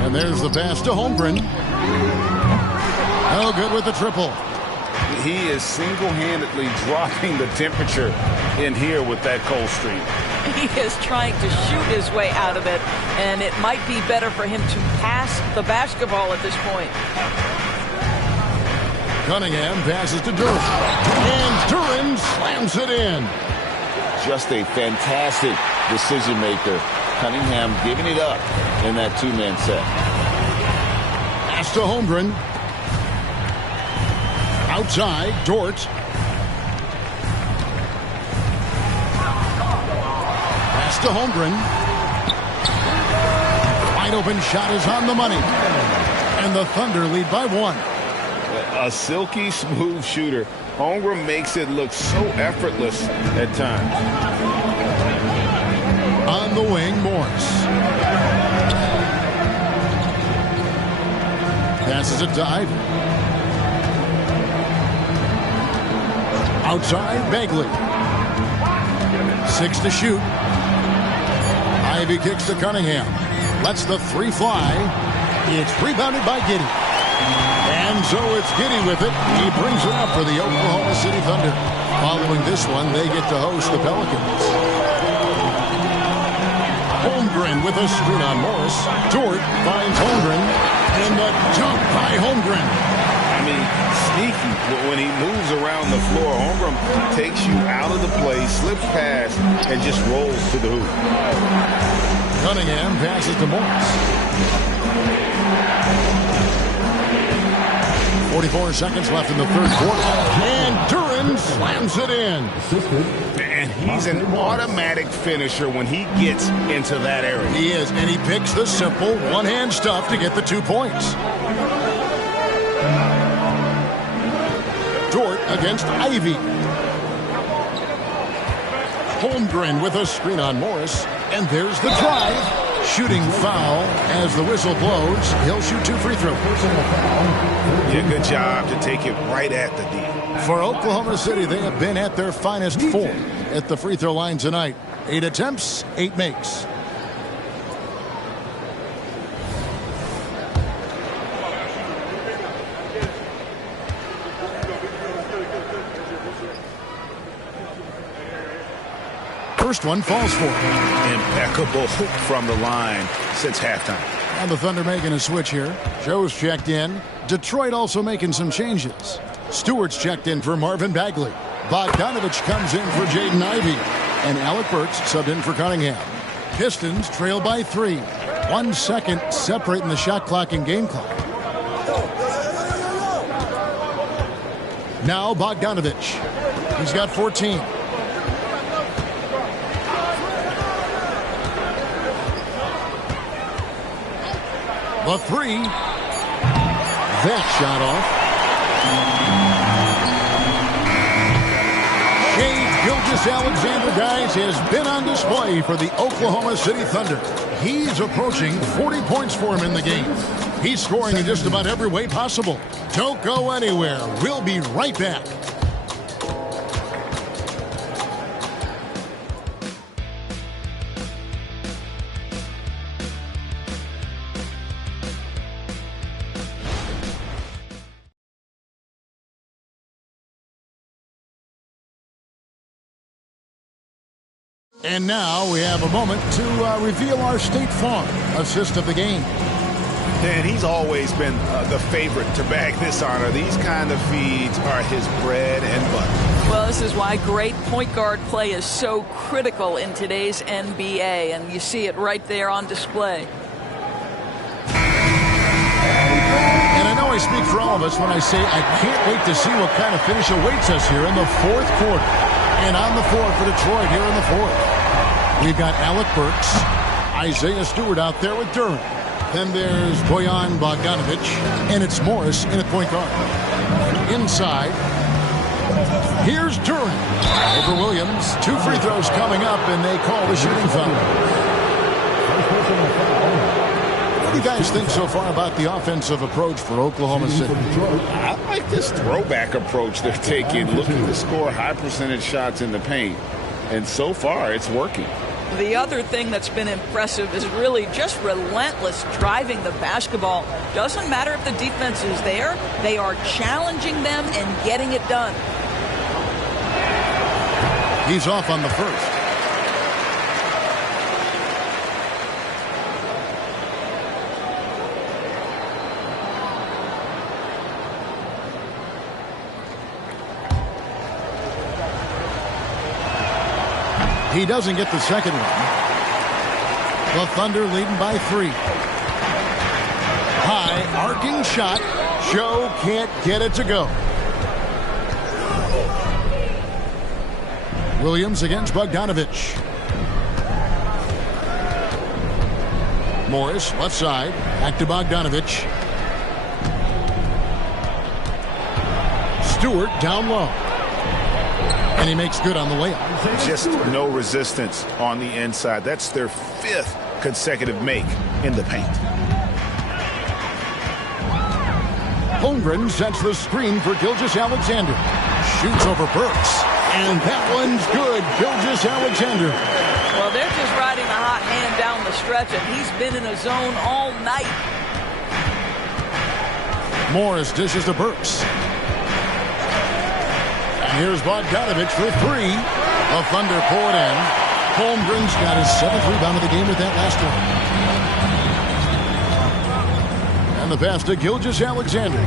And there's the pass to Holmgren. No good with the triple. He is single-handedly dropping the temperature in here with that cold streak. He is trying to shoot his way out of it, and it might be better for him to pass the basketball at this point. Cunningham passes to Duren. And Duren slams it in. Just a fantastic decision maker. Cunningham giving it up in that two-man set. Pass to Holmgren. Outside, Dort. Pass to Holmgren. Wide open shot is on the money. And the Thunder lead by 1. A silky smooth shooter. Holmgren makes it look so effortless at times. On the wing, Morris. Passes it to Ivy. Outside, Bagley. 6 to shoot. Ivy kicks to Cunningham. Lets the 3 fly. It's rebounded by Giddey. And so it's Giddey with it. He brings it up for the Oklahoma City Thunder. Following this one, they get to host the Pelicans. Holmgren with a screen on Morris. Dort finds Holmgren. And the dunk by Holmgren. I mean, sneaky. When he moves around the floor, Holmgren takes you out of the play, slips past, and just rolls to the hoop. Cunningham passes to Morris. 44 seconds left in the third quarter. And Duren slams it in. And he's an automatic finisher when he gets into that area. He is, and he picks the simple one-hand stuff to get the 2 points. Dort against Ivy. Holmgren with a screen on Morris. And there's the drive. Shooting foul as the whistle blows. He'll shoot 2 free throws. Yeah, good job to take it right at the D. For Oklahoma City, they have been at their finest form at the free throw line tonight. 8 attempts, 8 makes. First one falls for him. Impeccable from the line since halftime. And the Thunder making a switch here. Joe's checked in. Detroit also making some changes. Stewart's checked in for Marvin Bagley. Bogdanovich comes in for Jaden Ivey. And Alec Burks subbed in for Cunningham. Pistons trail by 3. 1 second separating the shot clock and game clock. Now Bogdanovich. He's got 14. The 3. That shot off. Shai Gilgeous-Alexander, guys, has been on display for the Oklahoma City Thunder. He's approaching 40 points for him in the game. He's scoring in just about every way possible. Don't go anywhere. We'll be right back. And now we have a moment to reveal our State Farm assist of the game. And he's always been the favorite to bag this honor. These kind of feeds are his bread and butter. Well, this is why great point guard play is so critical in today's NBA, and you see it right there on display. And I know I speak for all of us when I say I can't wait to see what kind of finish awaits us here in the fourth quarter. And on the floor for Detroit here in the fourth. We've got Alec Burks, Isaiah Stewart out there with Duren. Then there's Bojan Bogdanovich, and it's Morris in at point guard. Inside, here's Duren. Over Williams, 2 free throws coming up, and they call the shooting foul. What do you guys think so far about the offensive approach for Oklahoma City? I like this throwback approach they're taking, looking to score high percentage shots in the paint. And so far, it's working. The other thing that's been impressive is really just relentless driving the basketball. Doesn't matter if the defense is there, they are challenging them and getting it done. He's off on the first. He doesn't get the second one. The Thunder leading by 3. High arcing shot. Joe can't get it to go. Williams against Bogdanovich. Morris left side. Back to Bogdanovich. Stewart down low. And he makes good on the layup. Just no resistance on the inside. That's their 5th consecutive make in the paint. Holmgren sets the screen for Gilgeous-Alexander. Shoots over Burks. And that one's good. Gilgeous-Alexander. Well, they're just riding a hot hand down the stretch, and he's been in a zone all night. Morris dishes to Burks. Here's Bogdanovich for 3. The Thunder pour it in. Holmgren's got his 7th rebound of the game with that last one. And the pass to Gilgeous-Alexander.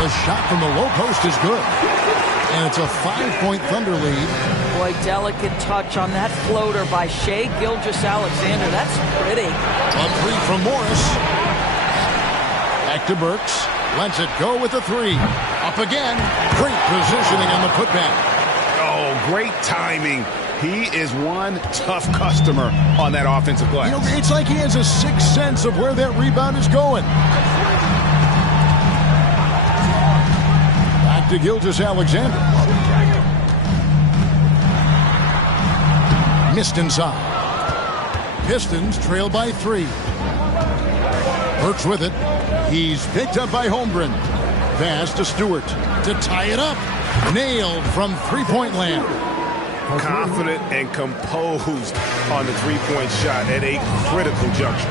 The shot from the low post is good. And it's a 5-point Thunder lead. Boy, delicate touch on that floater by Shai Gilgeous-Alexander. That's pretty. A 3 from Morris. Back to Burks. Lets it go with the 3. Up again. Great positioning on the putback. Oh, great timing. He is one tough customer on that offensive glass. You know, it's like he has a sixth sense of where that rebound is going. Back to Gilgeous-Alexander. Missed inside. Pistons trail by 3. Burks with it. He's picked up by Holmgren. Pass to Stewart to tie it up. Nailed from three-point land. Confident and composed on the three-point shot at a critical juncture.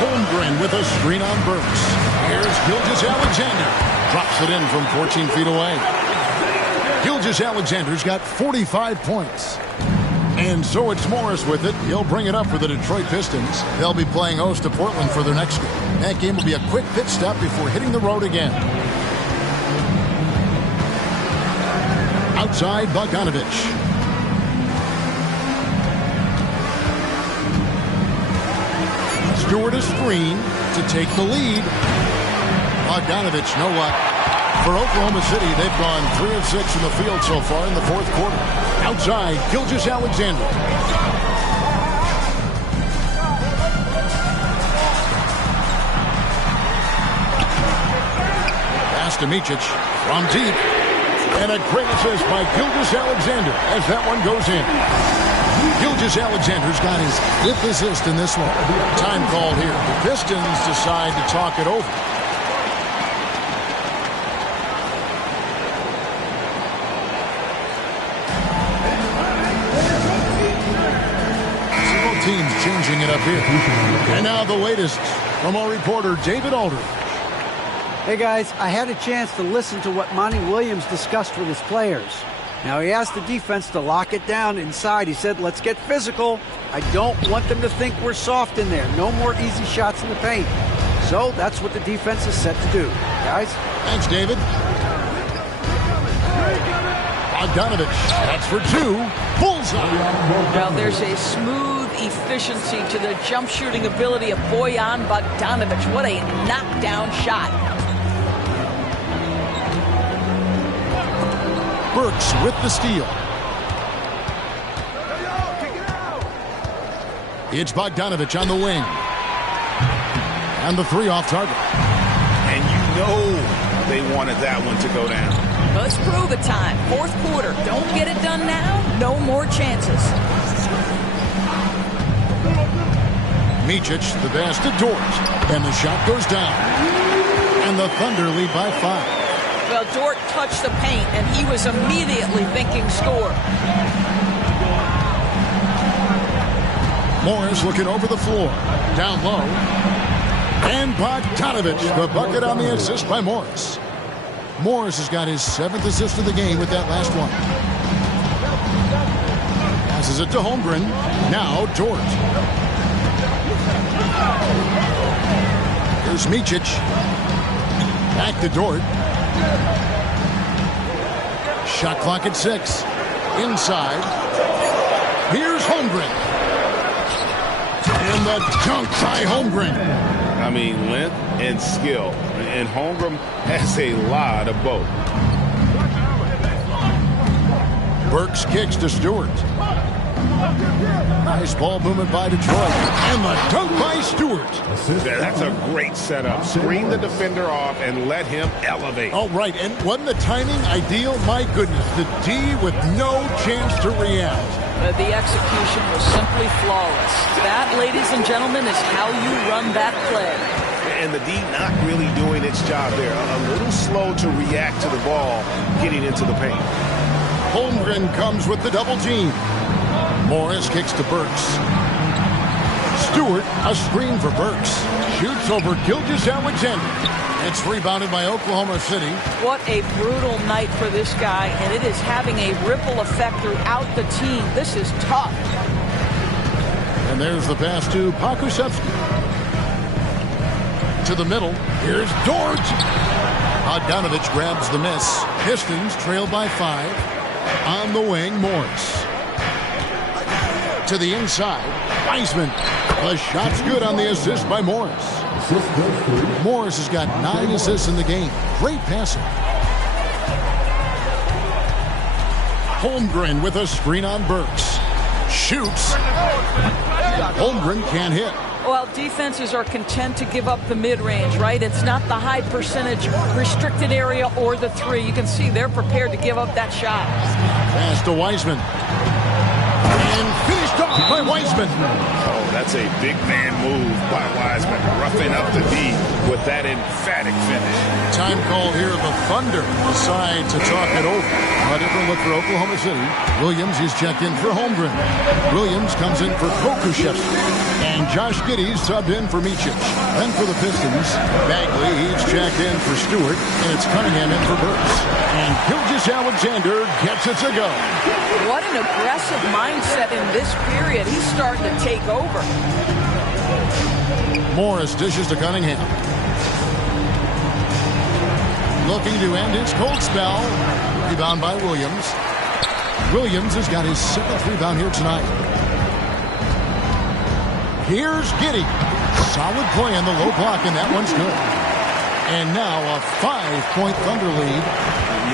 Holmgren with a screen on Burks. Here's Gilgeous-Alexander. Drops it in from 14 feet away. Gilgeous-Alexander's got 45 points. And so it's Morris with it. He'll bring it up for the Detroit Pistons. They'll be playing host to Portland for their next game. That game will be a quick pit stop before hitting the road again. Outside, Bogdanovich. Stewart a screen to take the lead. Bogdanovich, know what? For Oklahoma City, they've gone 3 of 6 in the field so far in the fourth quarter. Outside, Gilgeous-Alexander. Pass to Micic from deep. And a great assist by Gilgeous-Alexander as that one goes in. Gilgeous-Alexander's got his 5th assist in this one. Time called here. The Pistons decide to talk it over. Teams changing it up here. And now the latest from our reporter, David Aldridge. Hey guys, I had a chance to listen to what Monty Williams discussed with his players. Now he asked the defense to lock it down inside. He said, let's get physical. I don't want them to think we're soft in there. No more easy shots in the paint. So that's what the defense is set to do. Guys? Thanks, David. Bogdanovich, that's for 2. Bullseye. Well, there's a smooth efficiency to the jump shooting ability of Bojan Bogdanovich. What a knockdown shot. Burks with the steal. It's Bogdanovich on the wing. And the 3 off target. And you know they wanted that one to go down. Let's prove it time. Fourth quarter. Don't get it done now. No more chances. Micic, the pass to Dort. And the shot goes down. And the Thunder lead by 5. Well, Dort touched the paint, and he was immediately thinking score. Morris looking over the floor. Down low. And Bogdanovich, the bucket on the assist by Morris. Morris has got his 7th assist of the game with that last one. Passes it to Holmgren. Now Dort. Here's Micic. Back to Dort. Shot clock at 6. Inside. Here's Holmgren. And the dunk by Holmgren. I mean, length and skill. And Holmgren has a lot of both. Burks kicks to Stewart. Nice ball movement by Detroit. And the dunk by Stewart. That's a great setup. Screen the defender off and let him elevate. Oh, right. And wasn't the timing ideal? My goodness. The D with no chance to react. The execution was simply flawless. That, ladies and gentlemen, is how you run that play. And the D not really doing its job there. A little slow to react to the ball getting into the paint. Holmgren comes with the double team. Morris kicks to Burks. Stewart, a screen for Burks. Shoots over Gilgeous-Alexander. It's rebounded by Oklahoma City. What a brutal night for this guy, and it is having a ripple effect throughout the team. This is tough. And there's the pass to Pakusevsky. To the middle. Here's Dort. Bogdanovich grabs the miss. Pistons trail by 5. On the wing, Morris. To the inside. Wiseman. The shot's good on the assist by Morris. Morris has got 9 assists in the game. Great passing. Holmgren with a screen on Burks. Shoots. Holmgren can't hit. Well, defenses are content to give up the mid-range, right? It's not the high percentage restricted area or the 3. You can see they're prepared to give up that shot. Pass to Wiseman. And finished off by Wiseman. Oh, that's a big man move by Wiseman, roughing up the D. with that emphatic finish. Time call here. The Thunder decide to talk it over. A different look for Oklahoma City. Williams is checked in for Holmgren. Williams comes in for Kokushevsky. And Josh Giddey's subbed in for Micic. Then for the Pistons, Bagley, he's checked in for Stewart. And it's Cunningham in for Burks. And Gilgeous-Alexander gets it to go. What an aggressive mindset in this period. He's starting to take over. Morris dishes to Cunningham. Looking to end his cold spell. Rebound by Williams. Williams has got his 7th rebound here tonight. Here's Giddey. Solid play on the low block, and that one's good. And now a 5-point Thunder lead.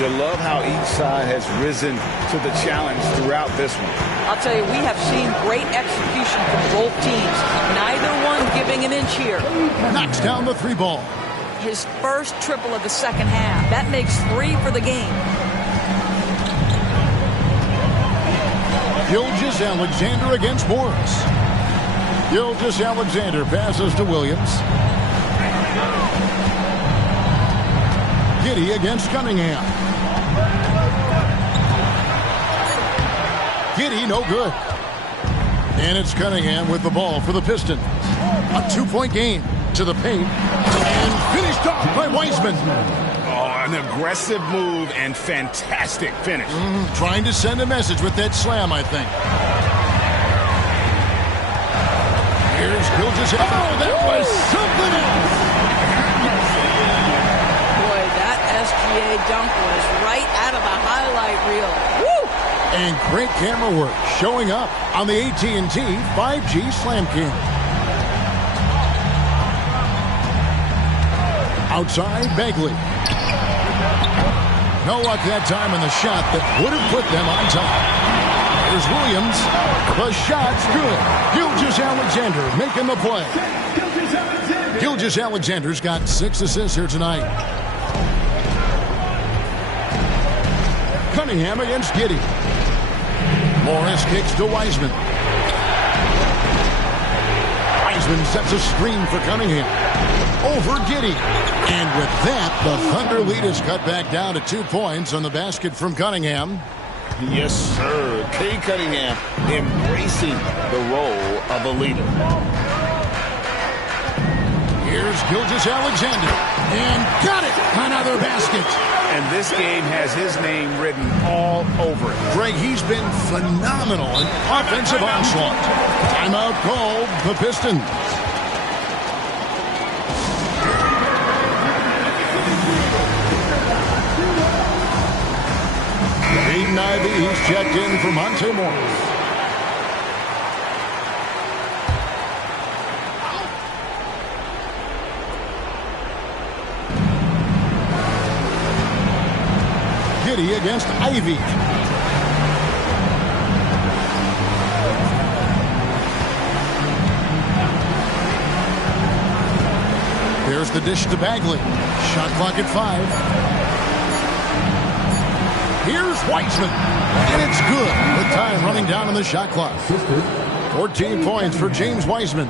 You love how each side has risen to the challenge throughout this one. I'll tell you, we have seen great execution from both teams. Neither one giving an inch here. Knocks down the 3 ball. His first triple of the second half. That makes 3 for the game. Gilgeous-Alexander against Morris. Gilgeous-Alexander passes to Williams. Giddey against Cunningham. Giddey, no good. And it's Cunningham with the ball for the Pistons. A 2-point game to the paint. And finished off by Wiseman. Oh, an aggressive move and fantastic finish. Trying to send a message with that slam, I think. Here's Gilgeous. Oh, that was something else. Boy, that SGA dunk was right out of the highlight reel. Woo! And great camera work showing up on the AT&T 5G Slam Cam. Outside, Bagley. No luck that time in the shot that would have put them on top. Here's Williams. The shot's good. Gilgeous-Alexander making the play. Gilgeous-Alexander's got 6 assists here tonight. Cunningham against Giddey. Morris kicks to Wiseman. Wiseman sets a screen for Cunningham. Over Giddey. And with that, the Thunder lead is cut back down to 2 points on the basket from Cunningham. Yes, sir. Cade Cunningham embracing the role of a leader. Here's Gilgeous-Alexander. And got it! Another basket. And this game has his name written all over it. Greg, he's been phenomenal in offensive onslaught. Timeout called the Pistons. Aiden Ivey, he's checked in for Monte Morris. Giddey against Ivey. There's the dish to Bagley. Shot clock at 5. Here's Wiseman. And it's good with time running down on the shot clock. 14 points for James Wiseman.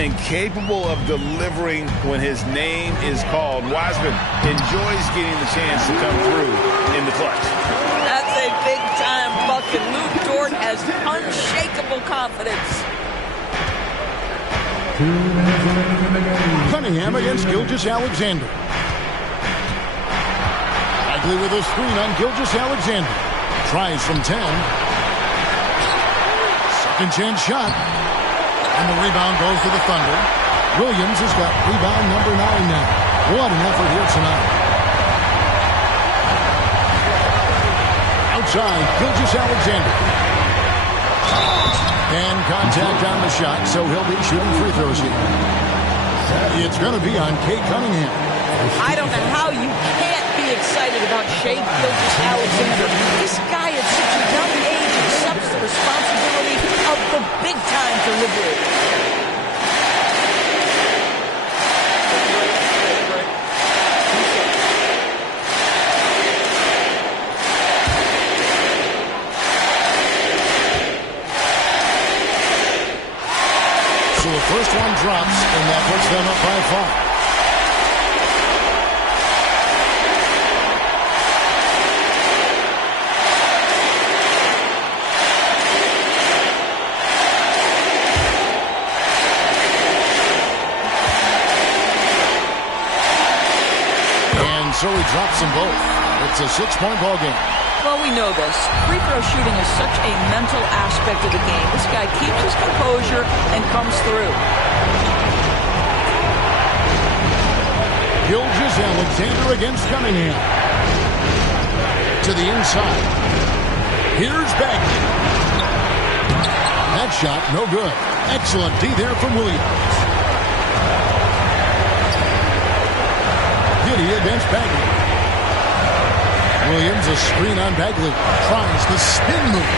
And capable of delivering when his name is called. Wiseman enjoys getting the chance to come through in the clutch. That's a big-time bucket. Luke Dort has unshakable confidence. Cunningham against Gilgeous-Alexander. Bagley with a screen on Gilgeous-Alexander. Tries from 10. Second chance shot. And the rebound goes to the Thunder. Williams has got rebound number 9 now. What an effort here tonight. Outside, Gilgeous-Alexander. And contact on the shot, so he'll be shooting free throws here. It's going to be on Cade Cunningham. I don't know how you can't be excited about Shai Gilgeous-Alexander. This guy at such a young age accepts the responsibility of the big-time delivery. So the first one drops, and that puts them up by 5. so he drops them both. It's a 6-point ball game. Well, we know this. Free throw shooting is such a mental aspect of the game. This guy keeps his composure and comes through. Gilgeous-Alexander against Cunningham. To the inside. Here's Bagley. That shot, no good. Excellent D there from Williams. Giddy against Bagley. Williams, a screen on Bagley. Tries the spin move.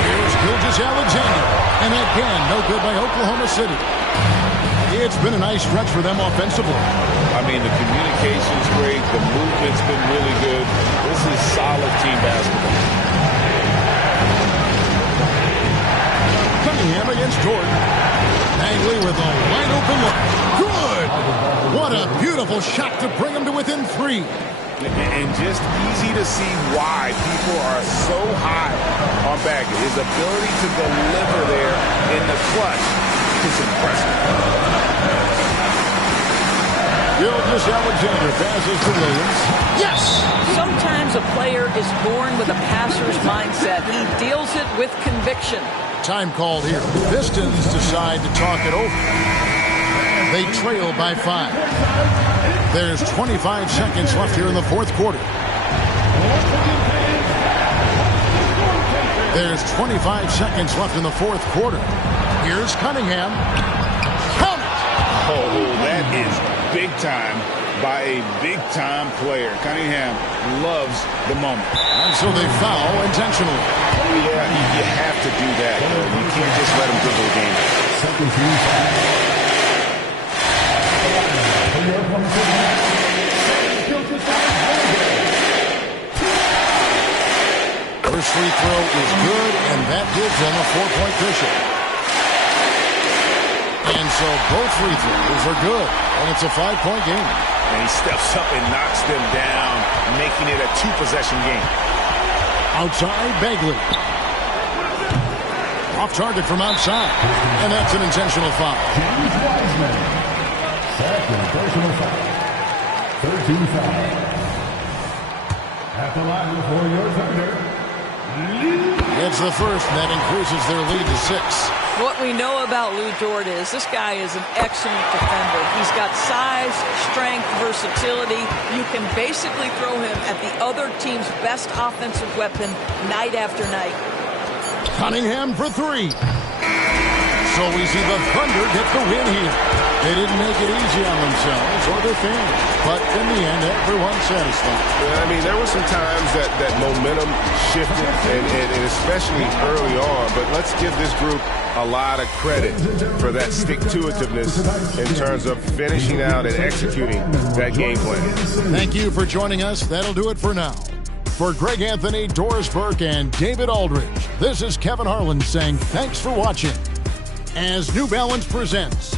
Here's Gilgeous-Alexander. And again, no good by Oklahoma City. It's been a nice stretch for them offensively. I mean, the communication's great. The movement's been really good. This is solid team basketball. Cunningham against Jordan. Bagley with a wide open look. Good! What a beautiful shot to bring him to within 3. And just easy to see why people are so high on Bagley. His ability to deliver there in the clutch is impressive. Gilgeous-Alexander passes to Williams. Yes! Sometimes a player is born with a passer's mindset. He deals it with conviction. Time called here. Pistons decide to talk it over. They trail by 5. There's 25 seconds left here in the fourth quarter. There's 25 seconds left in the fourth quarter. Here's Cunningham. Count it! Oh, that is big time by a big-time player. Cunningham loves the moment. And so they foul intentionally. Yeah, you have to do that. You can't just let him dribble the game. First free throw is good, and that gives them a 4-point cushion. And so both free throws are good, and it's a 5-point game. And he steps up and knocks them down, making it a 2-possession game. Outside, Bagley. Off target from outside, and that's an intentional foul. James Wiseman, second personal foul. 13 foul. At the line for your Thunder. It's the first, and that increases their lead to 6. What we know about Lou Dort is this guy is an excellent defender. He's got size, strength, versatility. You can basically throw him at the other team's best offensive weapon night after night. Cunningham for 3. So we see the Thunder get the win here. They didn't make it easy on themselves or their fans, but in the end, everyone's satisfied. Yeah, I mean, there were some times that momentum shifted, and especially early on, but let's give this group a lot of credit for that stick-to-itiveness in terms of finishing out and executing that game plan. Thank you for joining us. That'll do it for now. For Greg Anthony, Doris Burke, and David Aldridge, this is Kevin Harlan saying thanks for watching as New Balance presents